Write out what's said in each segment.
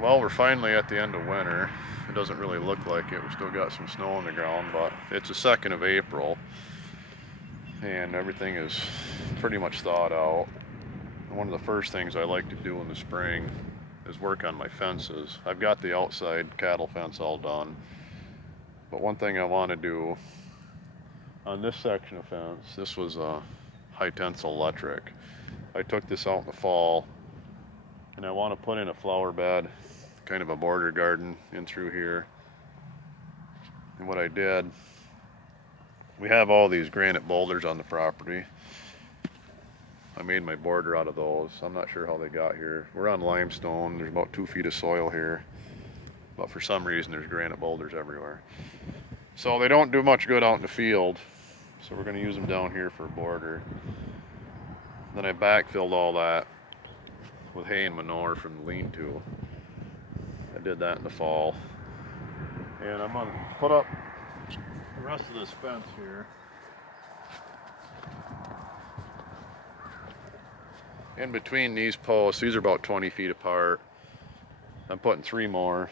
Well, we're finally at the end of winter. It doesn't really look like it. We still got some snow on the ground, but it's the 2nd of April and everything is pretty much thawed out. And one of the first things I like to do in the spring is work on my fences. I've got the outside cattle fence all done, but one thing I want to do on this section of fence, this was a high tensile electric. I took this out in the fall and I want to put in a flower bed, kind of a border garden in through here. And what I did, we have all these granite boulders on the property. I made my border out of those. I'm not sure how they got here. We're on limestone. There's about 2 feet of soil here, but for some reason there's granite boulders everywhere. So they don't do much good out in the field, so we're going to use them down here for a border. Then I backfilled all that with hay and manure from the lean-to. I did that in the fall. And I'm going to put up the rest of this fence here. In between these posts, these are about 20 feet apart. I'm putting 3 more.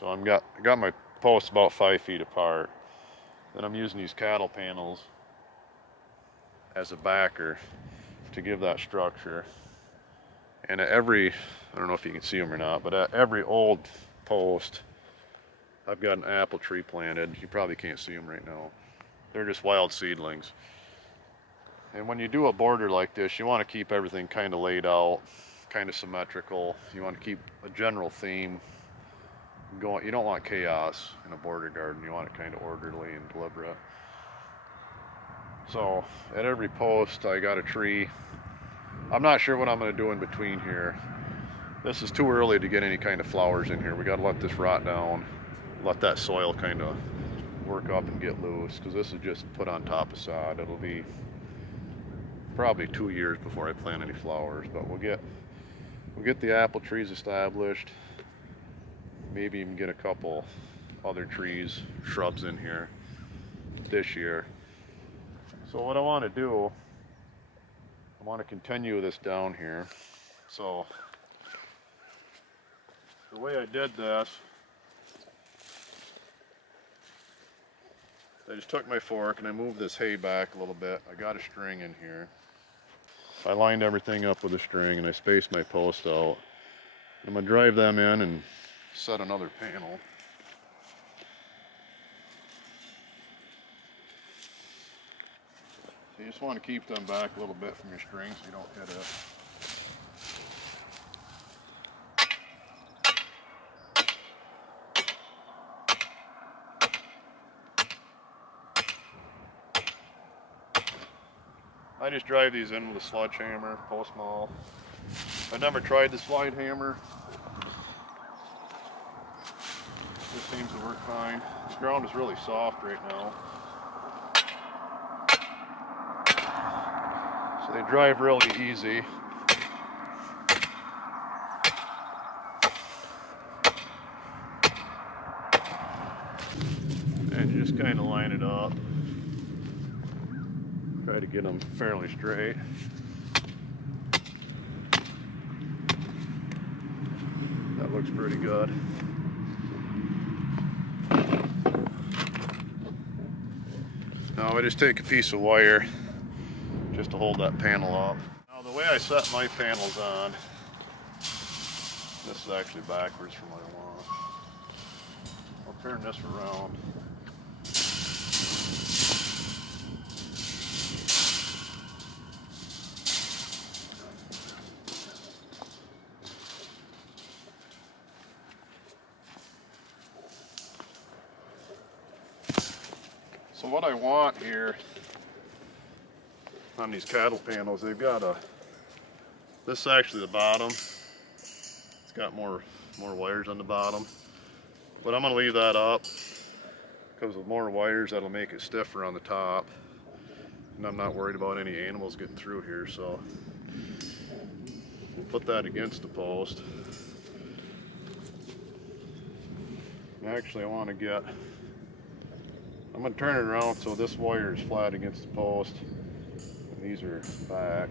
So I got my posts about 5 feet apart. Then I'm using these cattle panels as a backer to give that structure. And at every, I don't know if you can see them or not, but at every old post, I've got an apple tree planted. You probably can't see them right now. They're just wild seedlings. And when you do a border like this, you want to keep everything kind of laid out, kind of symmetrical. You want to keep a general theme going. You don't want chaos in a border garden. You want it kind of orderly and deliberate. So at every post, I got a tree. I'm not sure what I'm going to do in between here. This is too early to get any kind of flowers in here. We got to let this rot down, let that soil kind of work up and get loose, because this is just put on top of sod. It'll be probably 2 years before I plant any flowers, but we'll get the apple trees established, maybe even get a couple other trees, shrubs in here this year. So what I want to do, I want to continue this down here. So the way I did this, I just took my fork and I moved this hay back a little bit. I got a string in here. I lined everything up with a string and I spaced my posts out. I'm going to drive them in and set another panel. So you just want to keep them back a little bit from your string so you don't hit it. I just drive these in with a sledgehammer, post maul. I never tried the slide hammer. This seems to work fine. This ground is really soft right now. So they drive really easy. And you just kind of line it up. Try to get them fairly straight. That looks pretty good. Now I just take a piece of wire just to hold that panel up. Now the way I set my panels on, this is actually backwards from what I want. I'll turn this around. So what I want here on these cattle panels, they've got this is actually the bottom. It's got more wires on the bottom. But I'm gonna leave that up because with more wires that'll make it stiffer on the top. And I'm not worried about any animals getting through here, so we'll put that against the post. And actually I want to get, I'm going to turn it around so this wire is flat against the post and these are back.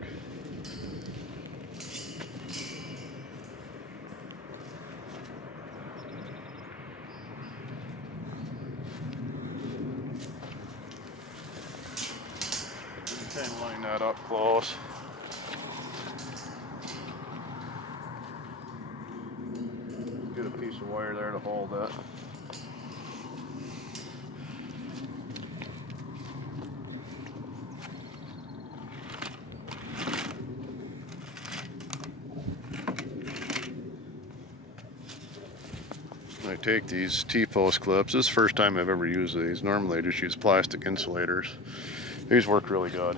that up close. Get a piece of wire there to hold it. I take these T-post clips. This is the first time I've ever used these. Normally I just use plastic insulators. These work really good.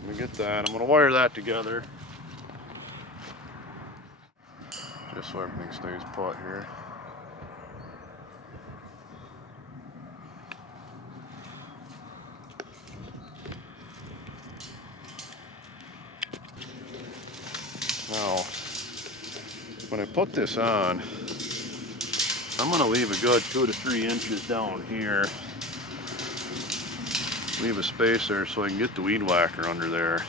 Let me get that. I'm going to wire that together, just so everything stays put here. Now, when I put this on, I'm going to leave a good 2 to 3 inches down here. Leave a space there so I can get the weed whacker under there.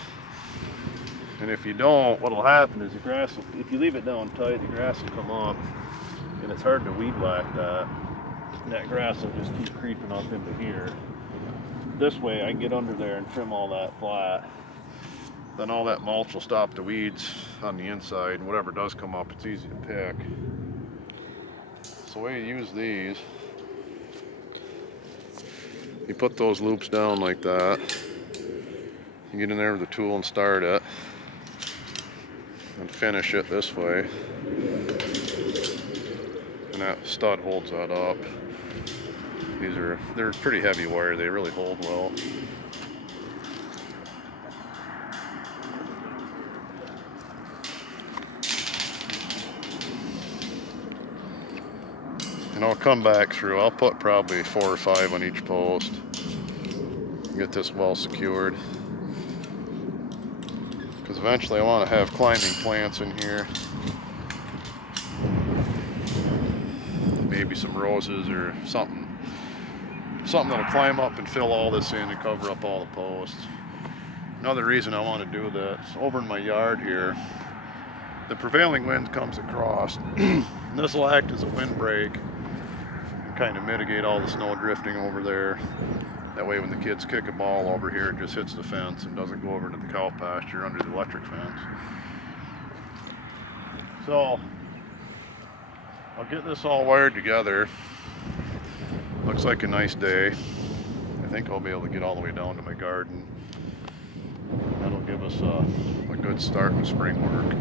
And if you don't, what'll happen is the grass will, if you leave it down tight, the grass will come up, and it's hard to weed whack that. And that grass will just keep creeping up into here. This way I can get under there and trim all that flat. Then all that mulch will stop the weeds on the inside, and whatever does come up, it's easy to pick. So the way you use these, you put those loops down like that. You get in there with the tool and start it, and finish it this way. And that stud holds that up. They're pretty heavy wire, they really hold well. And I'll come back through. I'll put probably 4 or 5 on each post. Get this well secured. Because eventually I want to have climbing plants in here. Maybe some roses or something. Something that'll climb up and fill all this in and cover up all the posts. Another reason I want to do this, over in my yard here, the prevailing wind comes across. This will act as a windbreak. Kind of mitigate all the snow drifting over there. That way when the kids kick a ball over here, it just hits the fence and doesn't go over to the cow pasture under the electric fence. So I'll get this all wired together. Looks like a nice day. I think I'll be able to get all the way down to my garden. That'll give us a good start with spring work.